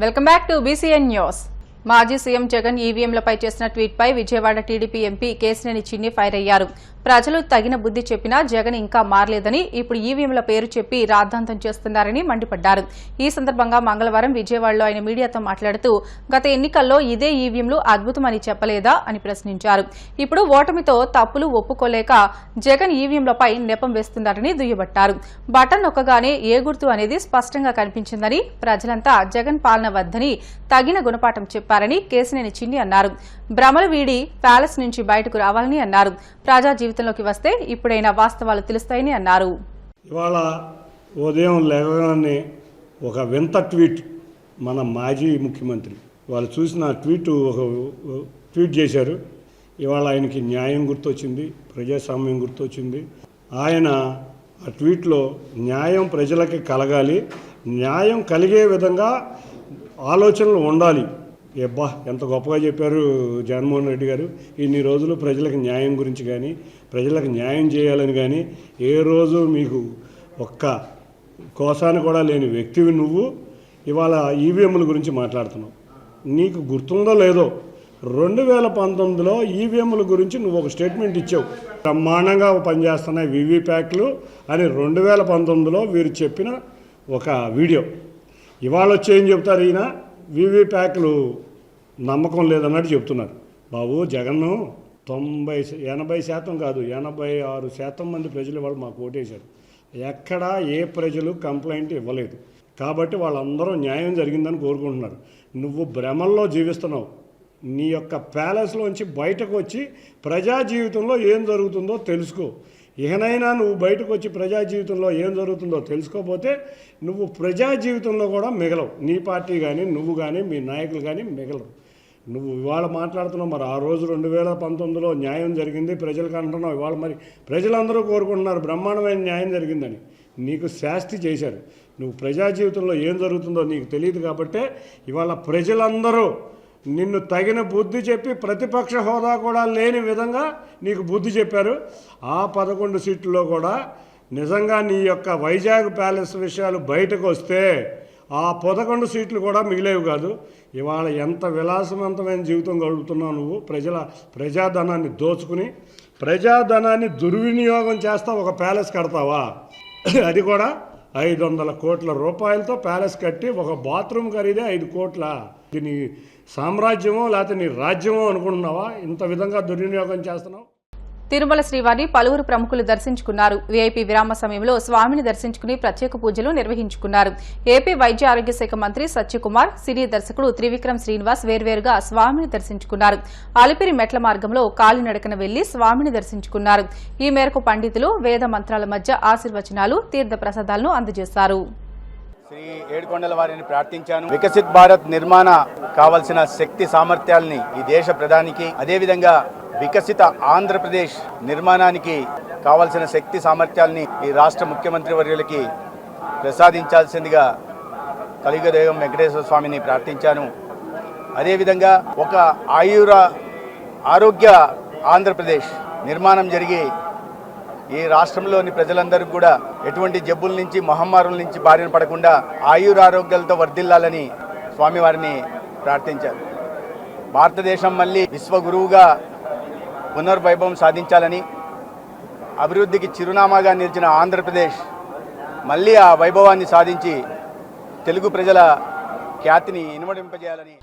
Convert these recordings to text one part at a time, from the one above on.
Welcome back to BCN news. మాజీ CM Jagan ఈవీఎంలపై చేసిన ట్వీట్పై Vijayawada TDP MP Kesineni చిన్ని ఫైర్ అయ్యారు. ప్రజలు తగిన బుద్ది చెప్పినా జగన్ ఇంకా మారలేదని, ఇప్పుడు ఈవీఎంల పేరు చెప్పి రాద్ధాంతం చేస్తున్నారని మండిపడ్డారు. ఈ సందర్భంగా మంగళవారం విజయవాడలో ఆయన మీడియాతో మాట్లాడుతూ గత ఎన్నికల్లో ఇదే ఈవీఎంలు అద్భుతమని చెప్పలేదా అని ప్రశ్నించారు. ఇప్పుడు ఓటమితో తప్పులు ఒప్పుకోలేక జగన్ ఈవీఎంలపై నెపం వేస్తున్నారని దుయ్యబట్టారు. బటన్ నొక్కగానే ఏ గుర్తు అనేది స్పష్టంగా కనిపించిందని, ప్రజలంతా జగన్ పాలన వద్దని తగిన గుణపాఠం చెప్పారని కేశినేని చిన్ని అన్నారు. భ్రమలు వీడి ప్యాలెస్ నుంచి బయటకు రావాలని అన్నారు. ప్రజా జీవితంలోకి వస్తే ఇప్పుడైనా వాస్తవాలు తెలుస్తాయని అన్నారు. ఇవాళ ఉదయం లేవగానే ఒక వింత ట్వీట్ మన మాజీ ముఖ్యమంత్రి వాళ్ళు చూసిన ట్వీట్ చేశారు. ఇవాళ ఆయనకి న్యాయం గుర్తొచ్చింది, ప్రజాస్వామ్యం గుర్తొచ్చింది. ఆయన ఆ ట్వీట్లో న్యాయం ప్రజలకి కలగాలి, న్యాయం కలిగే విధంగా ఆలోచనలు ఉండాలి. అబ్బా ఎంత గొప్పగా చెప్పారు జగన్మోహన్ రెడ్డి గారు. ఇన్ని రోజులు ప్రజలకు న్యాయం గురించి కానీ, ప్రజలకు న్యాయం చేయాలని కానీ ఏ రోజు మీకు ఒక్క కోసాన్ని కూడా లేని వ్యక్తివి నువ్వు ఇవాళ ఈవీఎంల గురించి మాట్లాడుతున్నావు. నీకు గుర్తుందో లేదో 2019లో ఈవీఎంల గురించి నువ్వు ఒక స్టేట్మెంట్ ఇచ్చావు. బ్రహ్మాండంగా పనిచేస్తున్నాయి వీవీప్యాట్లు అని 2019లో వీరు చెప్పిన ఒక వీడియో. ఇవాళ వచ్చి ఏం చెప్తారు, ఈయన వీవీప్యాట్లు నమ్మకం లేదన్నట్టు చెప్తున్నారు. బాబు జగన్ 80% కాదు 86% మంది ప్రజలు వాళ్ళు మాకు ఓటేశారు. ఎక్కడా ఏ ప్రజలు కంప్లైంట్ ఇవ్వలేదు. కాబట్టి వాళ్ళందరూ న్యాయం జరిగిందని కోరుకుంటున్నారు. నువ్వు భ్రమల్లో జీవిస్తున్నావు. నీ యొక్క ప్యాలెస్లోంచి బయటకు వచ్చి ప్రజా జీవితంలో ఏం జరుగుతుందో తెలుసుకో. ఇకనైనా నువ్వు బయటకు వచ్చి ప్రజా జీవితంలో ఏం జరుగుతుందో తెలుసుకోకపోతే నువ్వు ప్రజా జీవితంలో కూడా మిగలవు. నీ పార్టీ కానీ, నువ్వు కానీ, మీ నాయకులు కానీ మిగలరు. నువ్వు ఇవాళ మాట్లాడుతున్నావు, మరి ఆ రోజు 2019లో న్యాయం జరిగింది ప్రజలకు అంటున్నావు. ఇవాళ మరి ప్రజలందరూ కోరుకుంటున్నారు బ్రహ్మాండమైన న్యాయం జరిగిందని. నీకు శాస్తి చేశారు. నువ్వు ప్రజా జీవితంలో ఏం జరుగుతుందో నీకు తెలియదు కాబట్టే ఇవాళ ప్రజలందరూ నిన్ను తగిన బుద్ధి చెప్పి ప్రతిపక్ష హోదా కూడా లేని విధంగా నీకు బుద్ధి చెప్పారు. ఆ 11 సీట్లలో కూడా నిజంగా నీ యొక్క వైజాగ్ ప్యాలెస్ విషయాలు బయటకు వస్తే ఆ 11 సీట్లు కూడా మిగిలేవి కాదు. ఇవాళ ఎంత విలాసవంతమైన జీవితం గడుపుతున్నావు నువ్వు. ప్రజాధనాన్ని దోచుకుని ప్రజాధనాన్ని దుర్వినియోగం చేస్తా ఒక ప్యాలెస్ కడతావా? అది కూడా 500 కోట్ల రూపాయలతో ప్యాలెస్ కట్టి ఒక బాత్రూమ్ ఖరీదే 5 కోట్ల. ఇది నీ సామ్రాజ్యమో లేకపోతే నీ రాజ్యమో అనుకుంటున్నావా? ఇంత విధంగా దుర్వినియోగం చేస్తున్నావు. తిరుమల శ్రీవారిని పలువురు ప్రముఖులు దర్శించుకున్నారు. వీఐపీ విరామ సమయంలో స్వామిని దర్శించుకుని ప్రత్యేక పూజలు నిర్వహించుకున్నారు. ఏపీ వైద్య ఆరోగ్య శాఖ మంత్రి సత్యకుమార్, సినీ దర్శకుడు త్రివిక్రమ్ శ్రీనివాస్ వేర్వేరుగా స్వామిని దర్శించుకున్నారు. అలిపిరి మెట్ల మార్గంలో కాలినడకన వెళ్లి స్వామిని దర్శించుకున్నారు. ఈ మేరకు పండితులు వేద మంత్రాల మధ్య ఆశీర్వచనాలు, తీర్థ ప్రసాదాలను అందజేశారు. శ్రీ ఏడుకొండల వారిని ప్రార్థించాను. వికసిత్ భారత్ నిర్మాణ కావాల్సిన శక్తి సామర్థ్యాలని ఈ దేశ ప్రధానికి, అదేవిధంగా వికసిత ఆంధ్రప్రదేశ్ నిర్మాణానికి కావాల్సిన శక్తి సామర్థ్యాలని ఈ రాష్ట్ర ముఖ్యమంత్రి వర్యులకి ప్రసాదించాల్సిందిగా కలియుగదైవం వెంకటేశ్వర స్వామిని ప్రార్థించాను. అదేవిధంగా ఒక ఆరోగ్య ఆంధ్రప్రదేశ్ నిర్మాణం జరిగి ఈ రాష్ట్రంలోని ప్రజలందరికీ కూడా ఎటువంటి జబ్బుల నుంచి, మహమ్మారుల నుంచి బారిన పడకుండా ఆయురారోగ్యాలతో వర్ధిల్లాలని స్వామివారిని ప్రార్థించారు. భారతదేశం మళ్ళీ విశ్వగురువుగా పునర్వైభవం సాధించాలని, అభివృద్ధికి చిరునామాగా నిలిచిన ఆంధ్రప్రదేశ్ మళ్ళీ ఆ వైభవాన్ని సాధించి తెలుగు ప్రజల ఖ్యాతిని ఇనుమడింపజేయాలని.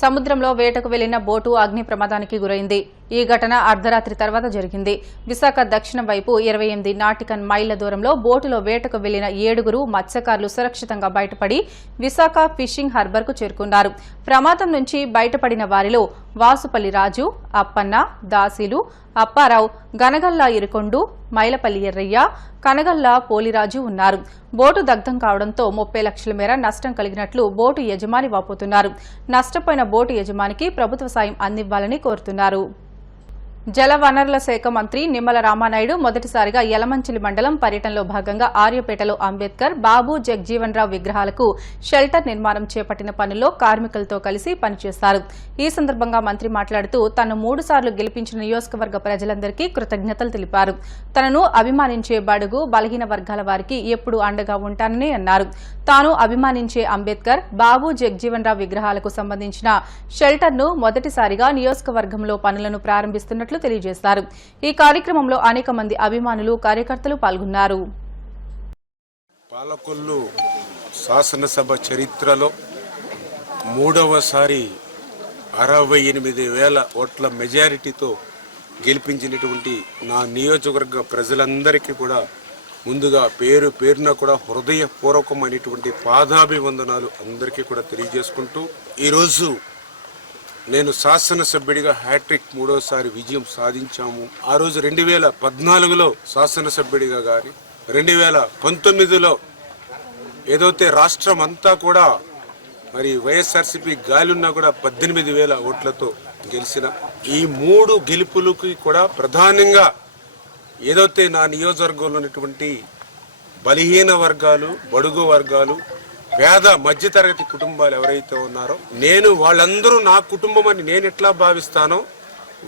సముద్రంలో వేటకు వెళ్లిన బోటు అగ్ని ప్రమాదానికి గురైంది. ఈ ఘటన అర్ధరాత్రి తర్వాత జరిగింది. విశాఖ దక్షిణం వైపు 28 నాటికన్ మైళ్ల దూరంలో బోటులో వేటకు వెళ్లిన 7 మత్స్యకారులు సురక్షితంగా బయటపడి విశాఖ ఫిషింగ్ హార్బర్కు చేరుకున్నారు. ప్రమాదం నుంచి బయటపడిన వారిలో వాసుపల్లి రాజు, అప్పన్న, దాసీలు, అప్పారావు, గనగల్లా ఇరుకొండు, మైలపల్లి ఎర్రయ్య, కనగల్లా పోలిరాజు ఉన్నారు. బోటు దగ్ధం కావడంతో 30 లక్షల మేర నష్టం కలిగినట్లు బోటు యజమాని వాపోతున్నారు. నష్టపోయిన బోటు యజమానికి ప్రభుత్వ సాయం అందివ్వాలని కోరుతున్నారు. జల వనరుల శాఖ మంత్రి నిమ్మల రామానాయుడు మొదటిసారిగా యలమంచిలి మండలం పర్యటనలో భాగంగా ఆర్యపేటలో అంబేద్కర్, బాబు జగజీవన్ రావు విగ్రహాలకు షెల్టర్ నిర్మాణం చేపట్టిన పనుల్లో కార్మికులతో కలిసి పనిచేశారు. ఈ సందర్భంగా మంత్రి మాట్లాడుతూ తను 3 సార్లు గెలిపించిన నియోజకవర్గ ప్రజలందరికీ కృతజ్ఞతలు తెలిపారు. తనను అభిమానించే బడుగు, బలహీన వర్గాల వారికి ఎప్పుడూ అండగా ఉంటానని అన్నారు. తాను అభిమానించే అంబేద్కర్, బాబు జగజీవన్ రావు విగ్రహాలకు సంబంధించిన షెల్టర్ను మొదటిసారిగా నియోజకవర్గంలో పనులను ప్రారంభిస్తున్నట్లు తెలియజేశారు. ఈ కార్యక్రమంలో అనేక మంది అభిమానులు, కార్యకర్తలు పాల్గొన్నారు. పాలకొల్లు శాసనసభ చరిత్రలో 3వసారి 68,000 ఓట్ల మెజారిటీతో గెలిపించినటువంటి నా నియోజకవర్గ ప్రజలందరికీ కూడా ముందుగా పేరు పేరున కూడా హృదయపూర్వకమైనటువంటి పాదాభివందనాలు అందరికీ కూడా తెలియజేసుకుంటూ ఈరోజు నేను శాసనసభ్యుడిగా హ్యాట్రిక్ 3వసారి విజయం సాధించాము. ఆ రోజు 2014లో శాసనసభ్యుడిగా కానీ 2019లో ఏదైతే రాష్ట్రం అంతా కూడా మరి వైఎస్ఆర్సీపీ గాలిన్నా కూడా 18,000 ఓట్లతో గెలిచిన ఈ 3 గెలుపులకి కూడా ప్రధానంగా ఏదైతే నా నియోజకవర్గంలో ఉన్నటువంటి బలహీన వర్గాలు, బడుగు వర్గాలు, పేద మధ్యతరగతి కుటుంబాలు ఎవరైతే ఉన్నారో నేను వాళ్ళందరూ నా కుటుంబం అని నేను ఎట్లా భావిస్తానో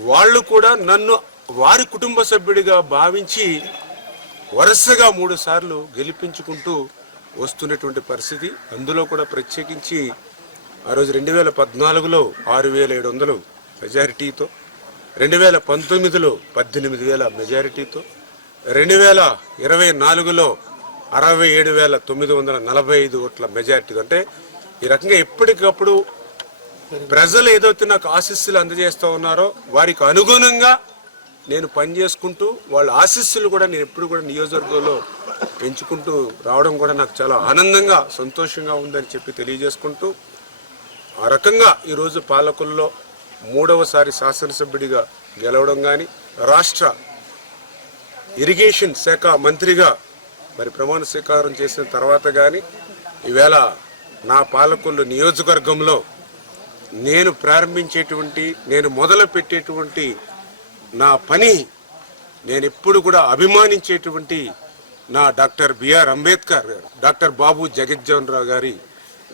వాళ్ళు కూడా నన్ను వారి కుటుంబ సభ్యుడిగా భావించి వరుసగా 3 సార్లు గెలిపించుకుంటూ వస్తున్నటువంటి పరిస్థితి. అందులో కూడా ప్రత్యేకించి ఆ రోజు 2014లో 6,700 మెజారిటీతో, 2019లో 18,000 మెజారిటీతో, 2024లో 67,945 ఓట్ల మెజారిటీ. అంటే ఈ రకంగా ఎప్పటికప్పుడు ప్రజలు ఏదైతే నాకు ఆశీస్సులు అందజేస్తూ ఉన్నారో వారికి అనుగుణంగా నేను పనిచేసుకుంటూ వాళ్ళ ఆశీస్సులు కూడా నేను ఎప్పుడు కూడా నియోజకవర్గంలో పెంచుకుంటూ రావడం కూడా నాకు చాలా ఆనందంగా, సంతోషంగా ఉందని చెప్పి తెలియజేసుకుంటూ ఆ రకంగా ఈరోజు పాలకుల్లో 3వసారి శాసనసభ్యుడిగా గెలవడం కానీ, రాష్ట్ర ఇరిగేషన్ శాఖ మంత్రిగా మరి ప్రమాణ స్వీకారం చేసిన తర్వాత కానీ ఈవేళ నా పాలకొల్లు నియోజకవర్గంలో నేను ప్రారంభించేటువంటి, నేను మొదలు పెట్టేటువంటి నా పని నేను ఎప్పుడు కూడా అభిమానించేటువంటి నా డాక్టర్ బిఆర్ అంబేద్కర్ గారు, డాక్టర్ బాబు జగజ్జీవన్ రావు గారి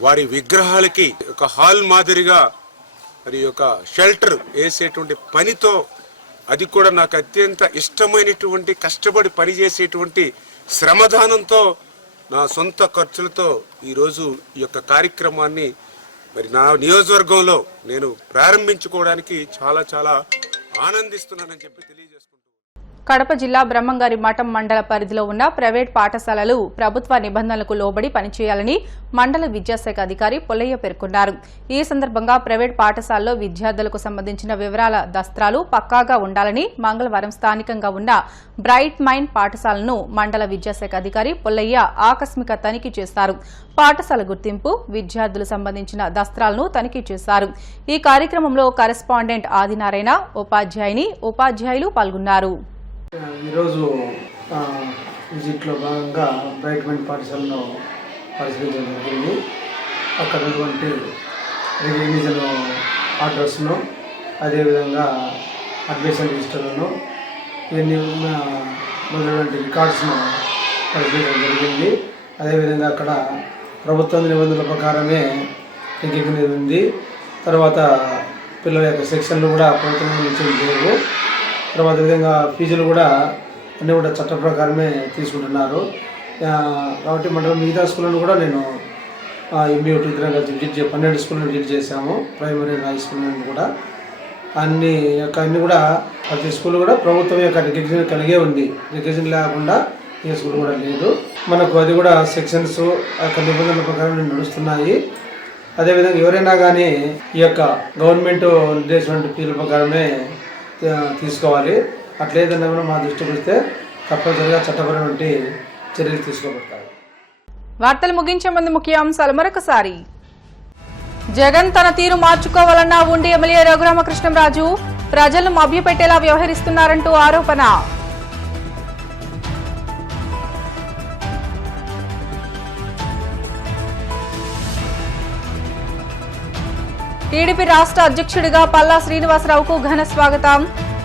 వారి విగ్రహాలకి ఒక హాల్ మాదిరిగా మరి ఒక షెల్టర్ వేసేటువంటి పనితో, అది కూడా నాకు అత్యంత ఇష్టమైనటువంటి, కష్టపడి పనిచేసేటువంటి శ్రమదానంతో, నా సొంత ఖర్చులతో ఈరోజు ఈ యొక్క కార్యక్రమాన్ని మరి నా నియోజకవర్గంలో నేను ప్రారంభించుకోవడానికి చాలా చాలా ఆనందిస్తున్నానని చెప్పి తెలియజేసుకుంటున్నాను. కడప జిల్లా బ్రహ్మంగారి మఠం మండల పరిధిలో ఉన్న ప్రైవేట్ పాఠశాలలు ప్రభుత్వ నిబంధనలకు లోబడి పనిచేయాలని మండల విద్యాశాఖ అధికారి పొల్లయ్య పేర్కొన్నారు. ఈ సందర్భంగా ప్రైవేట్ పాఠశాలలో విద్యార్థులకు సంబంధించిన వివరాల దస్త్రాలు పక్కాగా ఉండాలని మంగళవారం స్థానికంగా ఉన్న బ్రైట్ మైండ్ పాఠశాలను మండల విద్యాశాఖ అధికారి పొల్లయ్య ఆకస్మిక తనిఖీ చేశారు. పాఠశాల గుర్తింపు, విద్యార్థులు సంబంధించిన దస్త్రాలను తనిఖీ చేశారు. ఈ కార్యక్రమంలో కరెస్పాండెంట్ ఆదినారాయణ, ఉపాధ్యాయులు పాల్గొన్నారు. ఈరోజు విజిట్లో భాగంగా బ్రైట్ మైండ్ పాఠశాలను పరిశీలించడం జరిగింది. అక్కడ ఉన్నటువంటి రికగ్నిషన్ ఆర్డర్స్ను, అదేవిధంగా అడ్మిషన్ రిజిస్టర్లను, ఇవన్నీ మొదలైనటువంటి రికార్డ్స్ను పరిశీలించడం జరిగింది. అదేవిధంగా అక్కడ ప్రభుత్వ నిబంధనల ప్రకారమే రికగ్నిషన్ ఉంది. తర్వాత పిల్లల యొక్క సెక్షన్లు కూడా ప్రభుత్వం నుంచి లేవు. తర్వాత విధంగా ఫీజులు కూడా అన్నీ కూడా చట్ట ప్రకారమే తీసుకుంటున్నారు. కాబట్టి మండలం మిగతా స్కూళ్ళను కూడా నేను ఎంబీఓ టీచర్గా విజిట్ 12 స్కూళ్ళను విజిట్ చేశాము. ప్రైమరీ హై స్కూళ్ళను కూడా అన్నీ కూడా ప్రతి స్కూల్ కూడా ప్రభుత్వం యొక్క రికగ్నిషన్ కలిగే ఉంది. రికగ్నిషన్ లేకుండా ఏ స్కూల్ కూడా లేదు. మనకు అది కూడా సెక్షన్స్ యొక్క నిబంధనల ప్రకారం నడుస్తున్నాయి. అదేవిధంగా ఎవరైనా కానీ ఈ యొక్క గవర్నమెంట్ నిర్దేశించిన ఫీజుల ప్రకారమే తీసుకోవాలి. అట్లేదన్నా కూడా మా దృష్టికి వస్తే తప్పనిసరిగా చట్టపరమైన చర్యలు తీసుకోబడతాయి. వార్తలు ముగించే ముందు ముఖ్యాంశాలు మరొకసారి. జగన్ తన తీరు మార్చుకోవాలన్న ఉండి ఎమ్మెల్యే రఘురామకృష్ణంరాజు, ప్రజలను మభ్యపెట్టేలా వ్యవహరిస్తున్నారంటూ ఆరోపణ. టీడీపీ రాష్ట్ర అధ్యక్షుడిగా పల్లా శ్రీనివాసరావుకు ఘన స్వాగతం.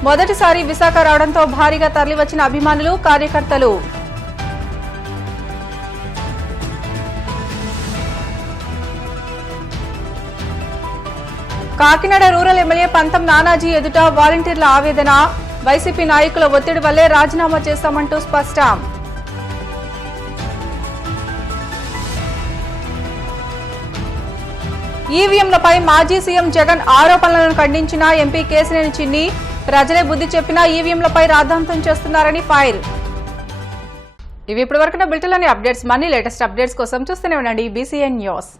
మొదటిసారి విశాఖ రావడంతో భారీగా తరలివచ్చిన అభిమానులు కార్యకర్తలు. కాకినాడ రూరల్ ఎమ్మెల్యే పంతం నానాజీ ఎదుట వాలంటీర్ల ఆవేదన. వైసీపీ నాయకుల ఒత్తిడి వల్లే రాజీనామా చేస్తామంటూ స్పష్టం. ఈవీఎంలపై మాజీ సీఎం జగన్ ఆరోపణలను ఖండించిన ఎంపీ కేశినేని చిన్ని. ప్రజలే బుద్ధి చెప్పినా ఈవీఎంలపై రాద్ధాంతం చేస్తున్నారని ఫైర్. ఇవి ఇప్పటివరకు బులెటిన్లోని అప్డేట్స్. మనీ లేటెస్ట్ అప్డేట్స్ కోసం చూస్తూనే ఉండండి BCN న్యూస్.